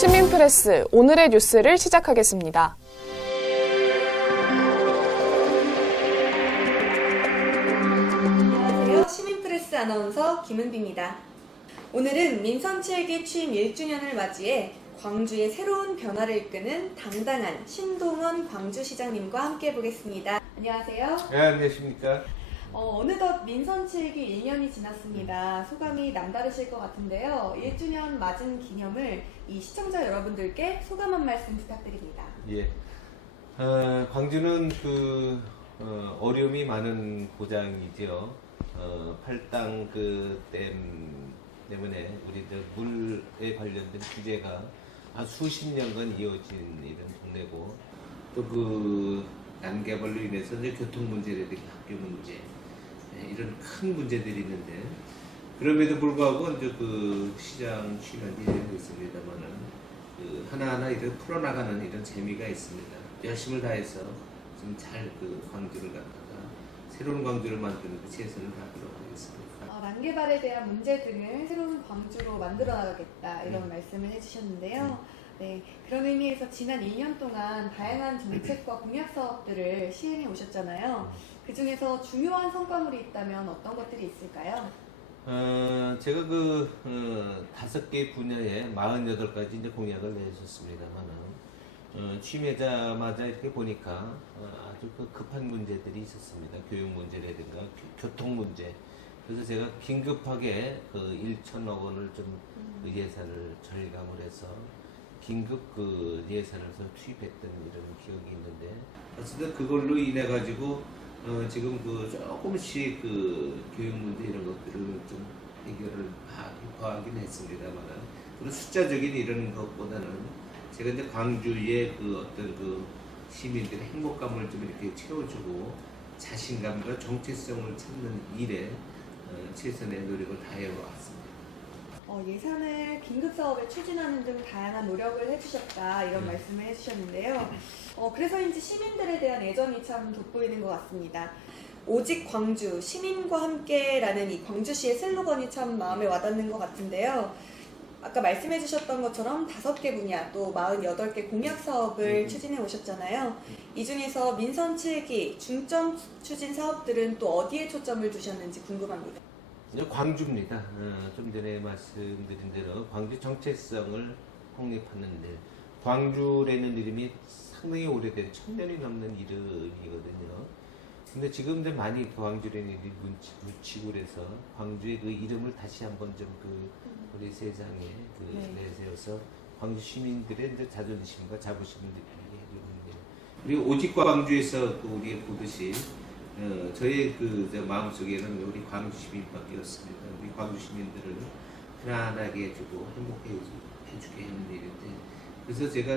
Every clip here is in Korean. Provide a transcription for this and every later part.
시민프레스 오늘의 뉴스를 시작하겠습니다. 안녕하세요. 시민프레스 아나운서 김은비입니다. 오늘은 민선 7기 취임 1주년을 맞이해 광주의 새로운 변화를 이끄는 당당한 신동원 광주시장님과 함께 보겠습니다. 안녕하세요. 네, 안녕하십니까. 어느덧 민선 7기 1년이 지났습니다. 소감이 남다르실 것 같은데요. 1주년 맞은 기념을 이 시청자 여러분들께 소감 한 말씀 부탁드립니다. 예. 광주는 어려움이 많은 고장이죠. 팔당 댐 때문에 우리 물에 관련된 규제가 수십 년간 이어진 이런 동네고, 또 난개발로 인해서 이제 교통 문제라든지 학교 문제, 이런 큰 문제들이 있는데, 그럼에도 불구하고 이제 시장 취임한 지 되고 있습니다만은 하나하나 이렇게 풀어나가는 이런 재미가 있습니다. 열심을 다해서 좀 잘 광주를 갖다가 새로운 광주를 만드는 최선을 다하도록 하겠습니다. 난개발에 대한 문제들을 새로운 광주로 만들어 나가겠다 이런 말씀을 해주셨는데요. 네, 그런 의미에서 지난 2년 동안 다양한 정책과 공약 사업들을 시행해 오셨잖아요. 그 중에서 중요한 성과물이 있다면 어떤 것들이 있을까요? 제가 5개 분야에 48가지 이제 공약을 내줬습니다만은, 취임하자마자 이렇게 보니까 아주 급한 문제들이 있었습니다. 교육 문제라든가 교통 문제. 그래서 제가 긴급하게 1천억 원을 좀 예산을 절감을 해서 긴급 예산을 투입했던 이런 기억이 있는데, 어쨌든 그걸로 인해 가지고 지금 조금씩 교육 문제 이런 것들을 좀 해결을 하긴 했습니다만, 그런 숫자적인 이런 것보다는 제가 이제 광주의 어떤 시민들의 행복감을 좀 이렇게 채워주고 자신감과 정체성을 찾는 일에 최선의 노력을 다해 왔습니다. 예산을 긴급 사업에 추진하는 등 다양한 노력을 해주셨다 이런 말씀을 해주셨는데요. 그래서인지 시민들에 대한 애정이 참 돋보이는 것 같습니다. 오직 광주, 시민과 함께라는 이 광주시의 슬로건이 참 마음에 와닿는 것 같은데요. 아까 말씀해 주셨던 것처럼 5개 분야 또 48개 공약 사업을 추진해 오셨잖아요. 이 중에서 민선 7기 중점 추진 사업들은 또 어디에 초점을 두셨는지 궁금합니다. 광주입니다. 좀 전에 말씀드린 대로 광주 정체성을 확립하는데, 광주라는 이름이 상당히 오래된 1000년이 넘는 이름이거든요. 근데 지금 이제 많이 광주라는 이름이 묻히고 그래서 광주의 이름을 다시 한번 좀 우리 세상에 내세워서 광주 시민들의 이제 자존심과 자부심을 느끼게 해주는 게, 우리 오직 광주에서 우리 보듯이 저의 마음속에는 우리 광주 시민밖에 없습니다. 우리 광주 시민들을 편안하게 해주고 행복해주게 하는 일인데, 그래서 제가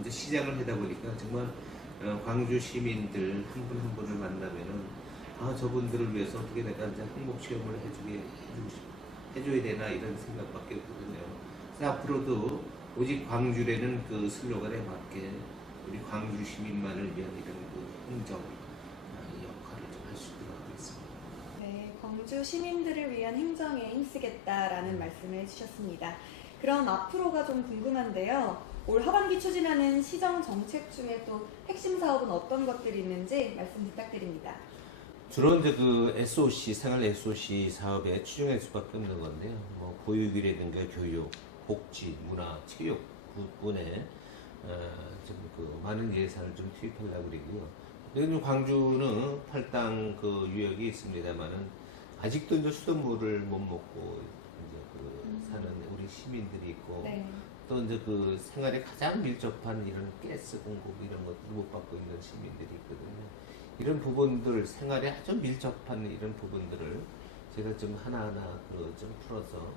이제 시작을 하다 보니까 정말 광주 시민들 한 분 한 분을 만나면은 저분들을 위해서 어떻게 내가 이제 행복 체험을 해줘야 되나 이런 생각밖에 없거든요. 그래서 앞으로도 오직 광주라는 슬로건에 맞게 우리 광주 시민만을 위한 이런 행정 역할을 좀 할 수 있도록 하겠습니다. 네, 광주 시민들을 위한 행정에 힘쓰겠다라는 말씀을 해주셨습니다. 그럼 앞으로가 좀 궁금한데요. 올 하반기 추진하는 시정 정책 중에 또 핵심 사업은 어떤 것들이 있는지 말씀 부탁드립니다. 주로 이제 SOC, 생활 SOC 사업에 추진할 수밖에 없는 건데요. 보육이라든가 교육, 복지, 문화, 체육 부분에 좀 많은 예산을 좀 투입하려고 그러고요. 그리고 광주는 팔당 유역이 있습니다만은 아직도 이제 수돗물을 못 먹고 이제 사는 우리 시민들이 있고, 네. 또 이제 생활에 가장 밀접한 이런 가스 공급 이런 것들을 못 받고 있는 시민들이 있거든요. 이런 부분들, 생활에 아주 밀접한 이런 부분들을 제가 좀 하나하나 좀 풀어서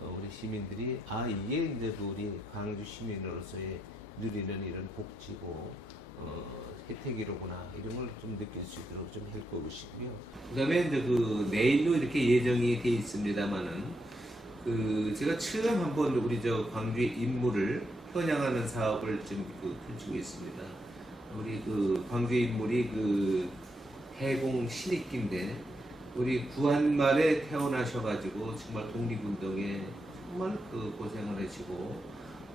우리 시민들이 이게 이제 우리 광주 시민으로서의 누리는 이런 복지고 혜택이로구나 이런 걸 좀 느낄 수 있도록 좀 해보시고요. 그다음에 이제 내일로 이렇게 예정이 돼 있습니다만은 제가 처음 한번 우리 광주의 인물을 현양하는 사업을 좀 펼치고 있습니다. 우리 광주의 인물이 해공 신익기인데, 우리 구한말에 태어나셔가지고 정말 독립운동에 정말 고생을 하시고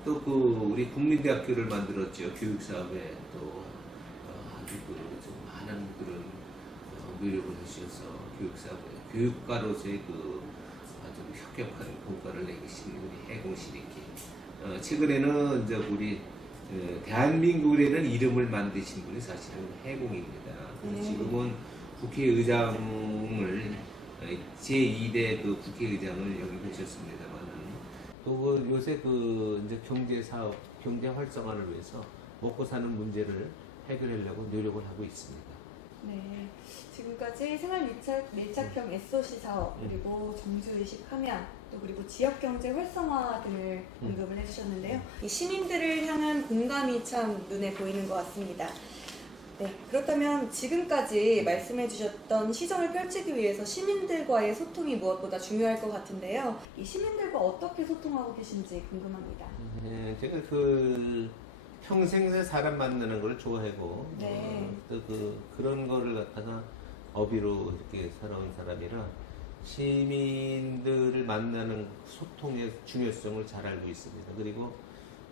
또 그 우리 국민대학교를 만들었죠. 교육 사업에 또 아주 좀 많은 그런 노력을 해주셔서 교육 사업에 교육가로서의 그 아주 혁혁한 공과를 내기신 우리 해공 신익희. 최근에는 이제 우리 대한민국에는 이름을 만드신 분이 사실은 해공입니다. 지금은 국회의장을 제2대 그 국회의장을 역임하셨습니다만은 또 요새 그 이제 경제 사업, 경제 활성화를 위해서 먹고 사는 문제를 해결하려고 노력을 하고 있습니다. 네, 지금까지 생활 밀착형 SOC 사업, 그리고 정주의식 함양, 또 그리고 지역경제 활성화 등을 언급을 해주셨는데요. 이 시민들을 향한 공감이 참 눈에 보이는 것 같습니다. 네, 그렇다면 지금까지 말씀해주셨던 시정을 펼치기 위해서 시민들과의 소통이 무엇보다 중요할 것 같은데요. 이 시민들과 어떻게 소통하고 계신지 궁금합니다. 네, 제가 그 평생에 사람 만나는 걸 좋아하고 네. 또 그런 거를 갖다가 어비로 이렇게 살아온 사람이라 시민들을 만나는 소통의 중요성을 잘 알고 있습니다. 그리고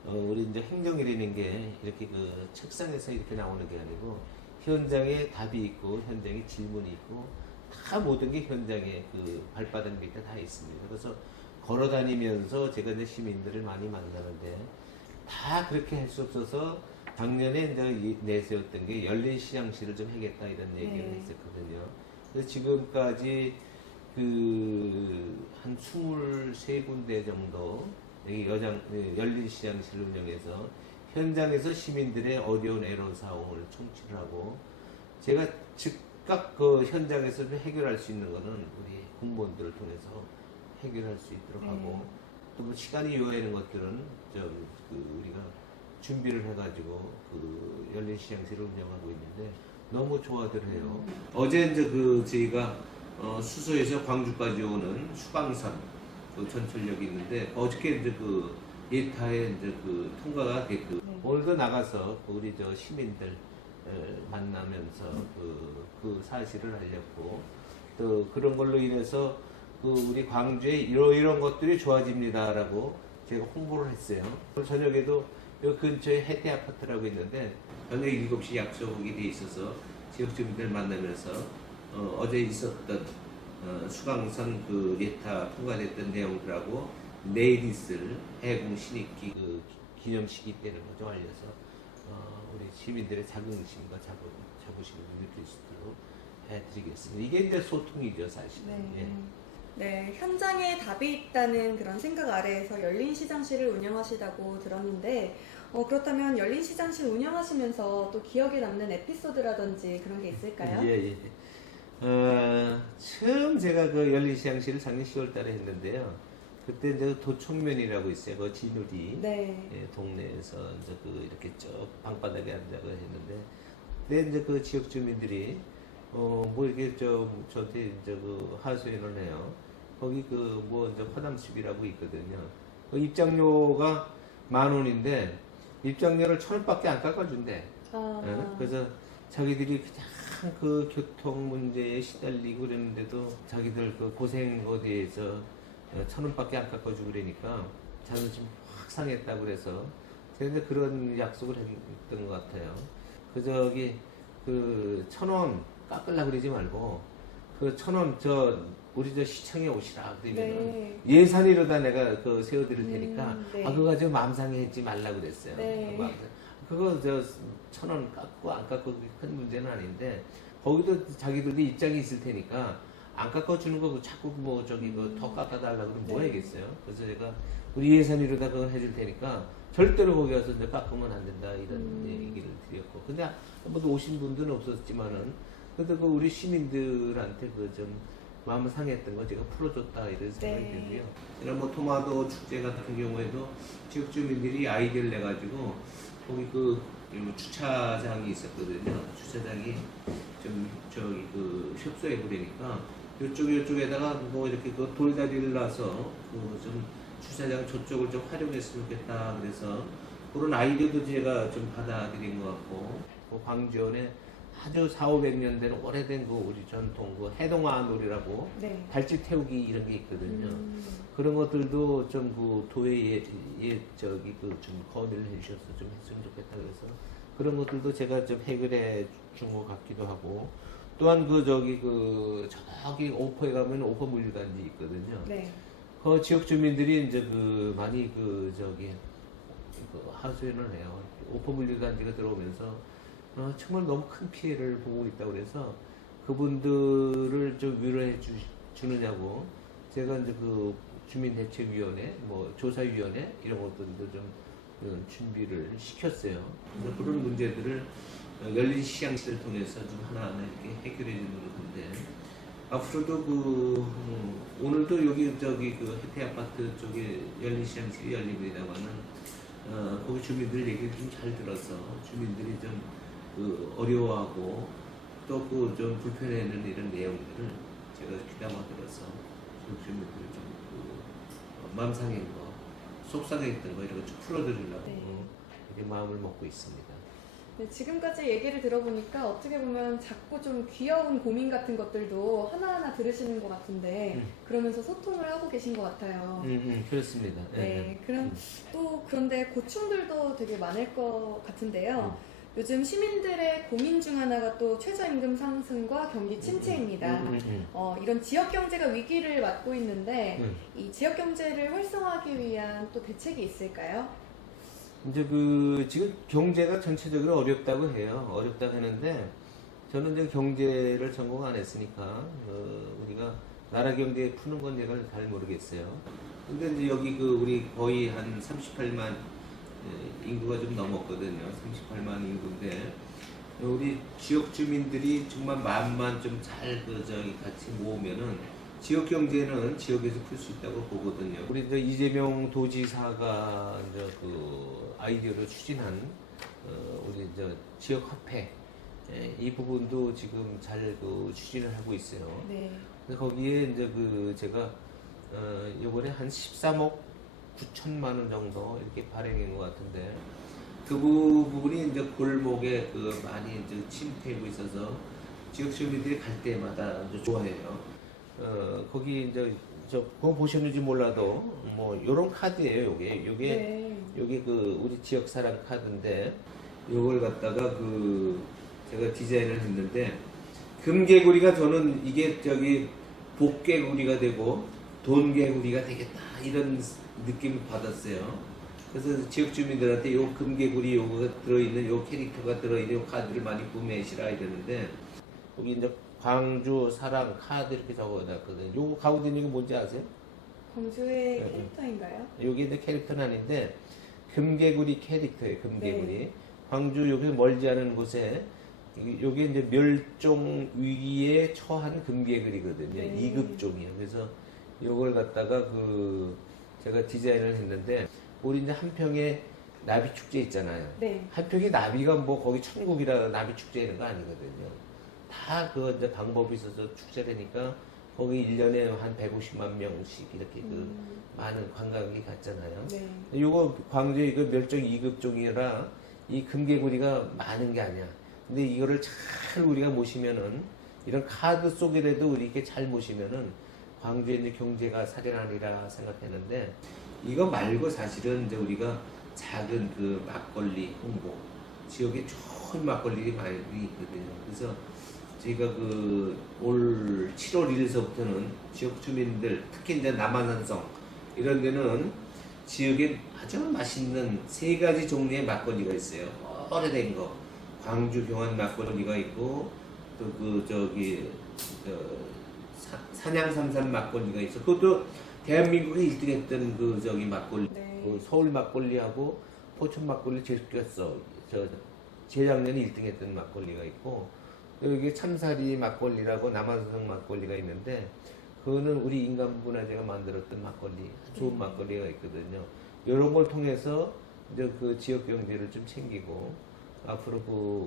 우리 이제 행정이라는 게 이렇게 그 책상에서 이렇게 나오는 게 아니고 현장에 답이 있고 현장에 질문이 있고 다 모든 게 현장에 그 발바닥 밑에 다 있습니다. 그래서 걸어 다니면서 제가 이제 시민들을 많이 만나는데 다 그렇게 할 수 없어서 작년에 이제 내세웠던 게 열린 시장실을 좀 하겠다 이런 얘기를 했었거든요. 그래서 지금까지 한 23군데 정도 열린 시장실을 운영해서 현장에서 시민들의 어려운 애로사항을 청취를 하고 제가 즉각 그 현장에서 해결할 수 있는 거는 우리 공무원들을 통해서 해결할 수 있도록 하고 또 뭐 시간이 요하는 것들은 우리가 준비를 해가지고 그 열린 시장실을 운영하고 있는데 너무 좋아들 해요. 어제 이제 저희가 수서에서 광주까지 오는 수강선 그 전철역이 있는데 어저께 이제 그 예타에 이제 그 통과가 됐고 오늘도 나가서 우리 저 시민들 만나면서 그 사실을 알렸고 또 그런 걸로 인해서 그 우리 광주에 이런 것들이 좋아집니다라고 제가 홍보를 했어요. 오늘 저녁에도 요 근처에 해태 아파트라고 있는데 저녁 7시 약속이 돼 있어서 지역 주민들 만나면서 어제 있었던 수강선 그 예타 통과됐던 내용들하고 내일 있을 해공 신익희 그 기념식이 있다는 거 좀 알려서 우리 시민들의 자긍심과 자부심을 느낄 수 있도록 해드리겠습니다. 이게 이제 소통이죠, 사실. 예. 네, 현장에 답이 있다는 그런 생각 아래에서 열린 시장실을 운영하시다고 들었는데 그렇다면 열린 시장실 운영하시면서 또 기억에 남는 에피소드라든지 그런 게 있을까요? 예. 처음 제가 그 열린 시장실을 작년 10월 달에 했는데요. 그때 이제 도청면이라고 있어요. 그 진우리 동네에서 이제 이렇게 쭉 방바닥에 앉아서 했는데, 근데 이제 그 지역 주민들이 뭐 이렇게 저한테 이제 하소연을 해요. 거기 이제 화담숲이라고 있거든요. 그 입장료가 10,000원인데 입장료를 1,000원밖에 안 깎아준대. 그래서 자기들이 그냥 그 교통 문제에 시달리고 그랬는데도 자기들 그 고생 어디에서 1,000원밖에 안 깎아주고 그러니까 자존심 확 상했다고 그래서 제가 그런 약속을 했던 것 같아요. 1,000원 깎으려고 그러지 말고 1,000원 우리 시청에 오시라 그러면 예산이로다 내가 세워드릴 테니까 그거 가지고 마음 상해하지 말라고 그랬어요. 그거 1,000원 깎고 안 깎고 큰 문제는 아닌데 거기도 자기들이 입장이 있을 테니까 안 깎아주는 거 자꾸 더 깎아달라고 그러면 뭐 하겠어요. 그래서 제가 우리 예산이로다 그걸 해줄 테니까 절대로 거기 가서 이제 깎으면 안 된다 이런 얘기를 드렸고, 근데 한 번도 오신 분들은 없었지만은 그래도 우리 시민들한테 좀 마음 상했던 거 제가 풀어줬다 이런 생각이 들고요. 이런 토마토 축제 같은 경우에도 지역 주민들이 아이디어를 내가지고 거기 주차장이 있었거든요. 주차장이 협소해 보니까 이쪽에다가 뭐 이렇게 돌다리를 놔서 좀 주차장 저쪽을 좀 활용했으면 좋겠다. 그래서 그런 아이디어도 제가 좀 받아들인 것 같고, 광주원에 아주 4,500년 된 오래된 그 우리 전통 그 해동화 놀이라고 네. 달집 태우기 이런 게 있거든요. 음. 그런 것들도 좀 그 도회에 저기 그 좀 건의를 해주셔서 좀 했으면 좋겠다 그래서 그런 것들도 제가 좀 해결해 준 것 같기도 하고 또한 그 저기 오포에 가면 오포 물류단지 있거든요. 네. 그 지역 주민들이 이제 그 많이 그 저기 그 하소연을 해요. 오포 물류단지가 들어오면서 정말 너무 큰 피해를 보고 있다고 그래서 그분들을 좀 위로해 주느냐고 제가 이제 그 주민대책위원회, 뭐 조사위원회 이런 것들도 좀 준비를 시켰어요. 그래서 그런 문제들을 열린 시향실을 통해서 좀 하나하나 이렇게 해결해 주는 건데 앞으로도 오늘도 여기 저기 그 해태 아파트 쪽에 열린 시향실이 열립니다만은 거기 주민들 얘기를 좀 잘 들어서 주민들이 좀 어려워하고 또 그 좀 불편해하는 이런 내용들을 제가 귀담아 들어서 주민들이 좀 마음 상한 거, 속상했던 거 이런 거 좀 풀어드리려고 네. 이렇게 마음을 먹고 있습니다. 네, 지금까지 얘기를 들어보니까 어떻게 보면 작고 좀 귀여운 고민 같은 것들도 하나하나 들으시는 것 같은데 그러면서 소통을 하고 계신 것 같아요. 그렇습니다. 네, 그럼 또 그런데 고충들도 되게 많을 것 같은데요. 요즘 시민들의 고민 중 하나가 또 최저임금 상승과 경기 침체입니다. 이런 지역 경제가 위기를 맞고 있는데 이 지역 경제를 활성화하기 위한 또 대책이 있을까요? 이제 지금 경제가 전체적으로 어렵다고 해요. 어렵다고 하는데 저는 이제 경제를 전공 안 했으니까 우리가 나라 경제 푸는 건 내가 잘 모르겠어요. 근데 이제 여기 우리 거의 한 38만 인구가 좀 넘었거든요. 38만 인구인데 우리 지역 주민들이 정말 마음만 좀 잘 같이 모으면은 지역 경제는 지역에서 풀 수 있다고 보거든요. 우리 이제 이재명 도지사가 이제 아이디어를 추진한 우리 지역 화폐 이 부분도 지금 잘 추진을 하고 있어요. 네. 그래서 거기에 이제 제가 이번에 한 13억 9천만 원 정도 이렇게 발행한 것 같은데 그 부분이 이제 골목에 많이 이제 침투하고 있어서 지역 주민들이 갈 때마다 이제 좋아해요. 거기 이제 그거 보셨는지 몰라도 뭐 요런 카드예요. 요게 우리 지역 사람 카드인데 요걸 갖다가 제가 디자인을 했는데 금개구리가 저는 이게 복개구리가 되고 돈개구리가 되겠다 이런 느낌을 받았어요. 그래서 지역 주민들한테 요 금개구리 요거가 들어있는 요 캐릭터가 들어있는 요 카드를 많이 구매하시라 이러는데 여기 이제 광주 사랑 카드 이렇게 적어놨거든요. 요거 가운데 있는 게 뭔지 아세요? 광주의 캐릭터인가요? 요게 이제 캐릭터는 아닌데 금개구리 캐릭터예요. 금개구리. 네. 광주 여기 멀지 않은 곳에 요게 이제 멸종 위기에 처한 금개구리거든요. 네. 2급종이에요. 그래서 요걸 갖다가 제가 디자인을 했는데 우리 이제 한평에 나비 축제 있잖아요. 네. 한평이 나비가 뭐 거기 천국이라 나비 축제 이런 거 아니거든요. 다 이제 방법이 있어서 축제라니까 거기 1년에 한 150만 명씩 이렇게 많은 관광객이 갔잖아요. 네. 요거 광주에 이거 멸종 2급종이라 이 금개구리가 많은 게 아니야. 근데 이거를 잘 우리가 모시면은 이런 카드 속이라도 우리 이렇게 잘 모시면은 광주에 이제 경제가 살아나리라 생각했는데 이거 말고 사실은 이제 우리가 작은 막걸리 홍보 지역에 좋은 막걸리가 많이 있거든요. 그래서 저희가 올 7월 1일서부터는 지역 주민들 특히 이제 남한산성 이런 데는 지역에 아주 맛있는 3가지 종류의 막걸리가 있어요. 오래된 거 광주 경환 막걸리가 있고 또 산양삼산 막걸리가 있어. 그것도 대한민국에 1등했던 막걸리. 네. 서울 막걸리하고 포천 막걸리 제꼈어. 재작년에 1등했던 막걸리가 있고 여기 참사리 막걸리라고 남한산성 막걸리가 있는데 그거는 우리 인간문화재가 만들었던 막걸리, 좋은 막걸리가 있거든요. 이런 걸 통해서 이제 지역 경제를 좀 챙기고 앞으로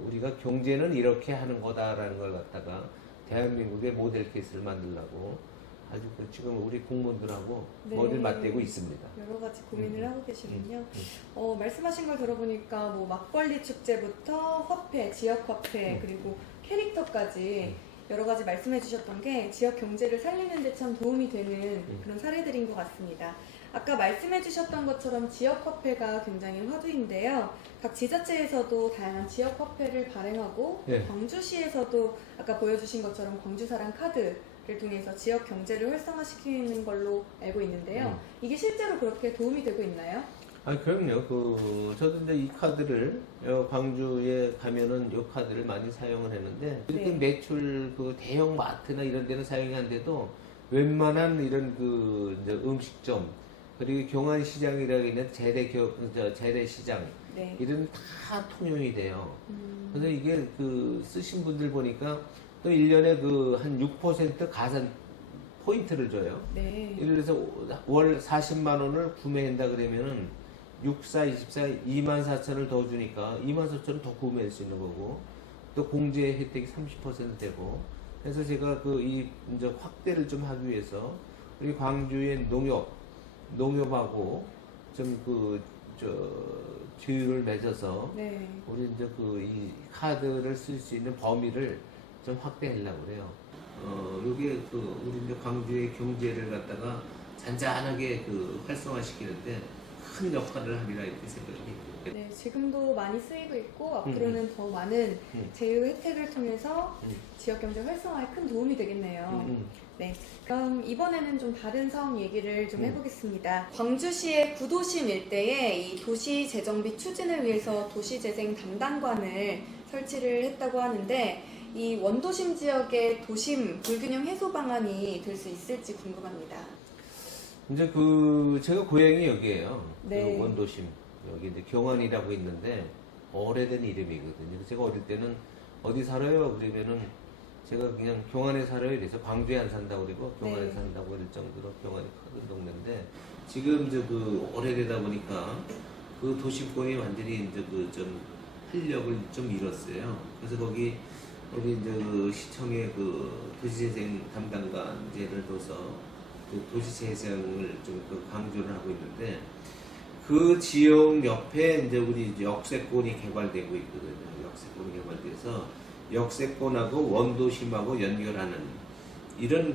우리가 경제는 이렇게 하는 거다라는 걸 갖다가 대한민국의 모델 케이스를 만들려고 아주 지금 우리 공무원들하고 네. 머리를 맞대고 있습니다. 여러 가지 고민을 하고 계시군요. 말씀하신 걸 들어보니까 뭐 막걸리 축제부터 화폐, 지역 화폐 그리고 캐릭터까지 여러 가지 말씀해 주셨던 게 지역 경제를 살리는 데 참 도움이 되는 그런 사례들인 것 같습니다. 아까 말씀해 주셨던 것처럼 지역 화폐가 굉장히 화두인데요. 각 지자체에서도 다양한 지역 화폐를 발행하고 네. 광주시에서도 아까 보여주신 것처럼 광주사랑 카드를 통해서 지역 경제를 활성화시키는 걸로 알고 있는데요. 이게 실제로 그렇게 도움이 되고 있나요? 아, 그럼요. 저도 이제 이 카드를, 광주에 가면은 이 카드를 많이 사용을 했는데, 이렇게 네. 매출, 대형 마트나 이런 데는 사용이 안 돼도, 웬만한 이런 이제 음식점, 그리고 경안시장이라고 있는 재래시장, 네. 이런 다 통용이 돼요. 그래서 이게 쓰신 분들 보니까 또 1년에 한 6% 가산 포인트를 줘요. 네. 예를 들어서 월 40만 원을 구매한다 그러면은 64, 24, 24,000을 더 주니까 24,000을 더 구매할 수 있는 거고, 또 공제 혜택이 30% 되고, 그래서 제가 이제 확대를 좀 하기 위해서 우리 광주의 농협하고 좀 조율을 맺어서 네. 우리 이제 이 카드를 쓸 수 있는 범위를 좀 확대하려고 그래요. 요게 우리 이제 광주의 경제를 갖다가 잔잔하게 활성화시키는데 큰 역할을 하리라 이렇게 생각이 돼요. 네, 지금도 많이 쓰이고 있고 앞으로는 더 많은 제휴 혜택을 통해서 지역 경제 활성화에 큰 도움이 되겠네요. 네, 그럼 이번에는 좀 다른 사업 얘기를 좀 해보겠습니다. 광주시의 구도심 일대에 이 도시 재정비 추진을 위해서 도시재생 담당관을 설치를 했다고 하는데 이 원도심 지역의 도심 불균형 해소 방안이 될 수 있을지 궁금합니다. 이제 제가 고향이 여기에요. 네. 원도심. 여기 이제 경안이라고 있는데, 오래된 이름이거든요. 제가 어릴 때는 어디 살아요? 그러면은 제가 그냥 경안에 살아요. 그래서 광주에 안 산다고 그러고 경안에 네. 산다고 그럴 정도로 경안이 큰 동네인데, 지금 이제 오래되다 보니까 도심권이 완전히 이제 좀 활력을 좀 잃었어요. 그래서 거기 우리 이제 시청의 도시재생 담당관제를 둬서 도시재생을 좀 강조를 하고 있는데, 그 지역 옆에 이제 우리 역세권이 개발되고 있거든요. 역세권이 개발돼서 역세권하고 원도심하고 연결하는 이런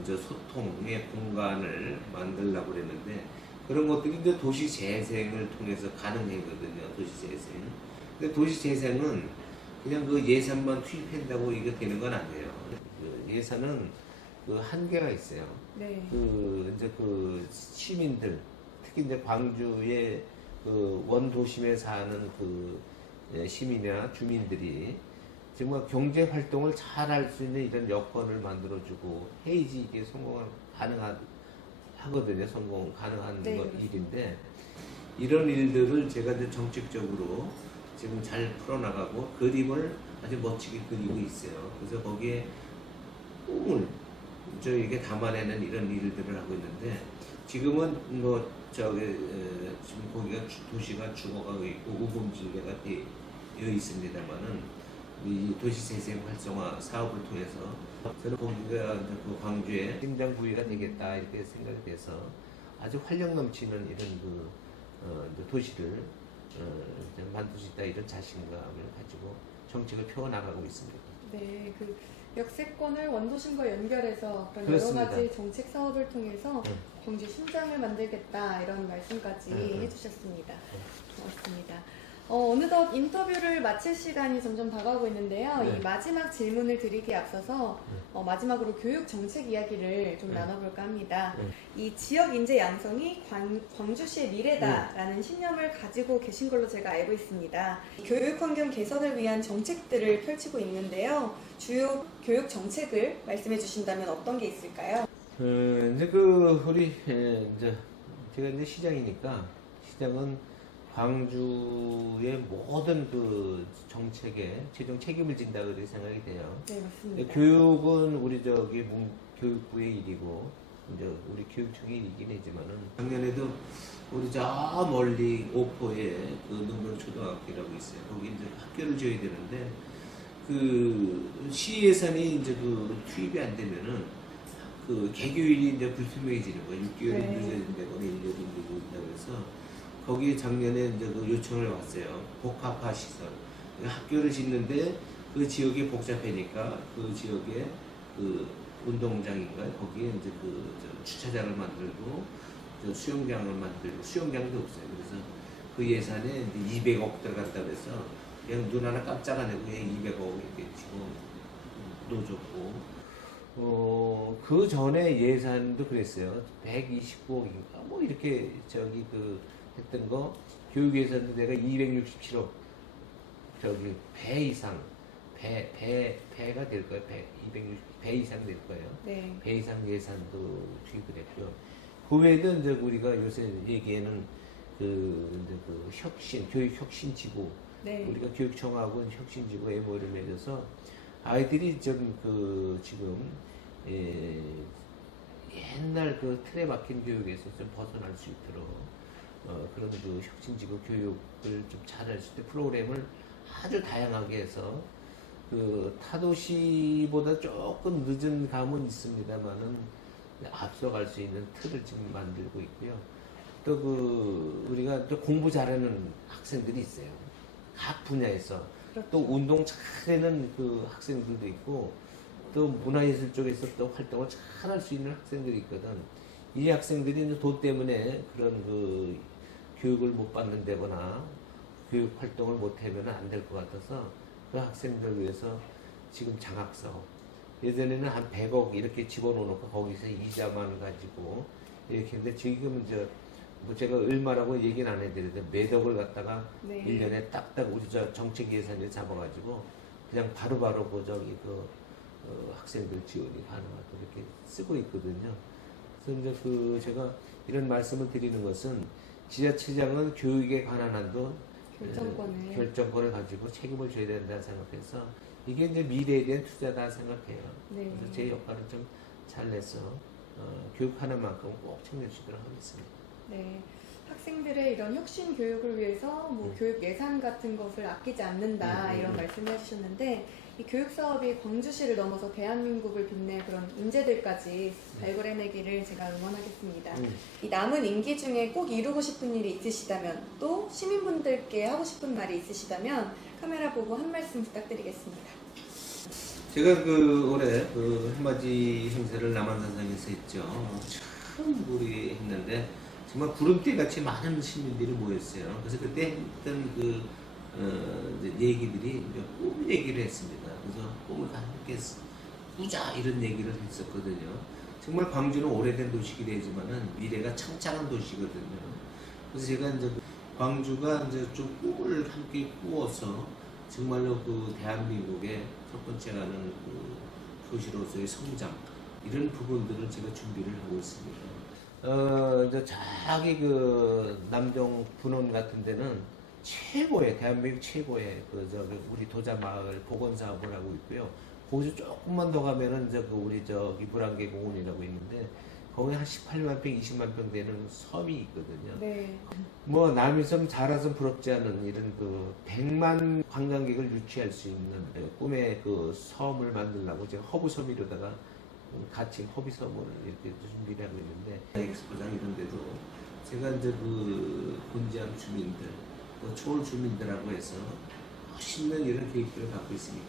이제 소통의 공간을 만들려고 그랬는데, 그런 것들이 이제 도시재생을 통해서 가능하거든요. 도시재생. 근데 도시재생은 그냥 예산만 투입한다고 이게 되는 건 아니에요. 예산은 한계가 있어요. 네. 이제 시민들, 특히 이제 광주의 원도심에 사는 시민이나 주민들이 정말 경제 활동을 잘 할 수 있는 이런 여건을 만들어주고 해야지 이게 하거든요. 성공 가능한 네, 일인데, 이런 일들을 제가 이제 정책적으로 지금 잘 풀어나가고 그림을 아주 멋지게 그리고 있어요. 그래서 거기에 꿈을 저에게 담아내는 이런 일들을 하고 있는데, 지금은 지금 거기가 도시가 죽어가고 있고 우범지대가 되어 있습니다만은, 이 도시재생 활성화 사업을 통해서 저는 거기가 이제 광주의 심장 부위가 되겠다 이렇게 생각이 돼서 아주 활력 넘치는 이런 이제 도시를 만들 수 있다, 이런 자신감을 가지고 정책을 펴나가고 있습니다. 네, 역세권을 원도심과 연결해서 그런 그렇습니다. 여러 가지 정책 사업을 통해서 광주 심장을 만들겠다 이런 말씀까지 해주셨습니다. 고맙습니다. 어느덧 인터뷰를 마칠 시간이 점점 다가오고 있는데요. 네. 이 마지막 질문을 드리기에 앞서서 마지막으로 교육 정책 이야기를 좀 나눠볼까 합니다. 이 지역 인재 양성이 광주시의 미래다라는 신념을 가지고 계신 걸로 제가 알고 있습니다. 교육 환경 개선을 위한 정책들을 펼치고 있는데요. 주요 교육 정책을 말씀해 주신다면 어떤 게 있을까요? 이제 우리 제가 이제 시장이니까, 시장은 광주의 모든 정책에 최종 책임을 진다 그렇게 생각이 돼요. 네, 맞습니다. 교육은 우리 교육부의 일이고 이제 우리 교육청의 일이긴 하지만은, 작년에도 우리 저 멀리 오포에 능동초등학교라고 있어요. 거기 이제 학교를 지어야 되는데 시 예산이 이제 투입이 안 되면은 개교일이 이제 불투명해지는 거예요. 6개월이 네. 늦어진다거나 1년이 늦어진다고 해서 거기에 작년에 이제 요청을 왔어요. 복합화 시설. 학교를 짓는데 그 지역이 복잡하니까 그 지역에 그 운동장인가 거기에 이제 저 주차장을 만들고 저 수영장을 만들고 수영장도 없어요. 그래서 그 예산에 이제 200억 들어갔다 그래서 그냥 눈 하나 깜짝 안 하고 그냥 200억 이렇게 지금 넣어줬고 그 전에 예산도 그랬어요. 129억인가 뭐 이렇게 저기 그 했던 거 교육 예산도 내가 267억 저기 배 이상 배가 될 거예요. 260배 이상 될 거예요. 네. 배 이상 예산도 투입을 했고요. 그 외에도 이제 우리가 요새 얘기하는 이제 그 혁신 교육 혁신 지구 네. 우리가 교육청하고 혁신 지구 MOU를 맺어서 아이들이 좀 그 지금 옛날 그 틀에 박힌 교육에서 좀 벗어날 수 있도록 그런 그 혁신지구 교육을 좀 잘할 수 있는 프로그램을 아주 다양하게 해서 그 타도시보다 조금 늦은 감은 있습니다만은 앞서갈 수 있는 틀을 지금 만들고 있고요. 또 그 우리가 또 공부 잘하는 학생들이 있어요. 각 분야에서 그렇죠. 또 운동 잘하는 그 학생들도 있고 또 문화예술 쪽에서 또 활동을 잘 할 수 있는 학생들이 있거든. 이 학생들이 이제 돈 때문에 그런 그 교육을 못 받는다거나 교육 활동을 못 하면 안 될 것 같아서 그 학생들 위해서 지금 장학사업 예전에는 한 100억 이렇게 집어넣어놓고 거기서 이자만 가지고 이렇게 했는데 지금은 뭐 제가 얼마라고 얘기는 안 해드려도 몇 억을 갖다가 네. 1년에 딱딱 우리 저 정책 예산에 잡아가지고 그냥 바로바로 그 저기 학생들 지원이 가능하도록 이렇게 쓰고 있거든요. 그래서 이제 제가 이런 말씀을 드리는 것은 지자체장은 교육에 관한 한도 결정권을 가지고 책임을 져야 된다 생각해서 이게 이제 미래에 대한 투자다 생각해요. 네. 그래서 제 역할을 좀 잘 내서 교육하는 만큼 꼭 챙겨주도록 하겠습니다. 네. 학생들의 이런 혁신 교육을 위해서 뭐 교육 예산 같은 것을 아끼지 않는다 이런 말씀을 해주셨는데 이 교육 사업이 광주시를 넘어서 대한민국을 빛낼 그런 인재들까지 발굴해내기를 제가 응원하겠습니다. 이 남은 임기 중에 꼭 이루고 싶은 일이 있으시다면 또 시민분들께 하고 싶은 말이 있으시다면 카메라 보고 한 말씀 부탁드리겠습니다. 제가 올해 한마디 행사를 남한산성에서 했죠. 참 우리 했는데 정말 구름대 같이 많은 시민들이 모였어요. 그래서 그때 했던 이제 얘기들이 이제 꿈 얘기를 했습니다. 그래서 꿈을 함께 꾸자 이런 얘기를 했었거든요. 정말 광주는 오래된 도시이긴 하지만은 미래가 창창한 도시거든요. 그래서 제가 이제 광주가 이제 좀 꿈을 함께 꾸어서 정말로 대한민국의 첫 번째 가는 도시로서의 성장 이런 부분들을 제가 준비를 하고 있습니다. 이제 저기 남동 분원 같은 데는 대한민국 최고의 우리 도자마을 복원 사업을 하고 있고요. 거기서 조금만 더 가면은 우리 불안개 공원이라고 있는데 거기 한 18만 평, 20만 평 되는 섬이 있거든요. 네. 뭐 남이섬 자라섬 부럽지 않은 이런 100만 관광객을 유치할 수 있는 꿈의 섬을 만들려고 제가 허브섬이로다가 같이 허비섬을 이렇게 준비를 하고 있는데 엑스포장 이런 데도 제가 이제 곤지암 주민들 또 초월 주민들하고 해서 멋있는 이런 계획들을 갖고 있으니까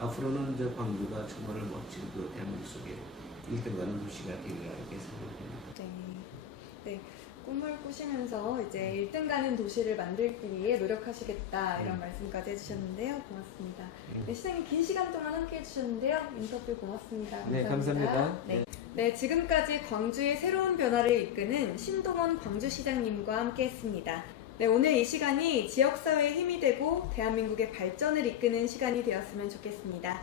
앞으로는 이제 광주가 정말 멋진 대한민국 속에 1등가는 도시가 되리라 이렇게 생각합니다. 네. 네. 꿈을 꾸시면서 이제 1등 가는 도시를 만들기 위해 노력하시겠다 이런 말씀까지 해주셨는데요. 고맙습니다. 네, 시장님 긴 시간 동안 함께 해주셨는데요. 인터뷰 고맙습니다. 감사합니다. 네, 감사합니다. 네. 네, 지금까지 광주의 새로운 변화를 이끄는 신동원 광주시장님과 함께 했습니다. 네, 오늘 이 시간이 지역사회의 힘이 되고 대한민국의 발전을 이끄는 시간이 되었으면 좋겠습니다.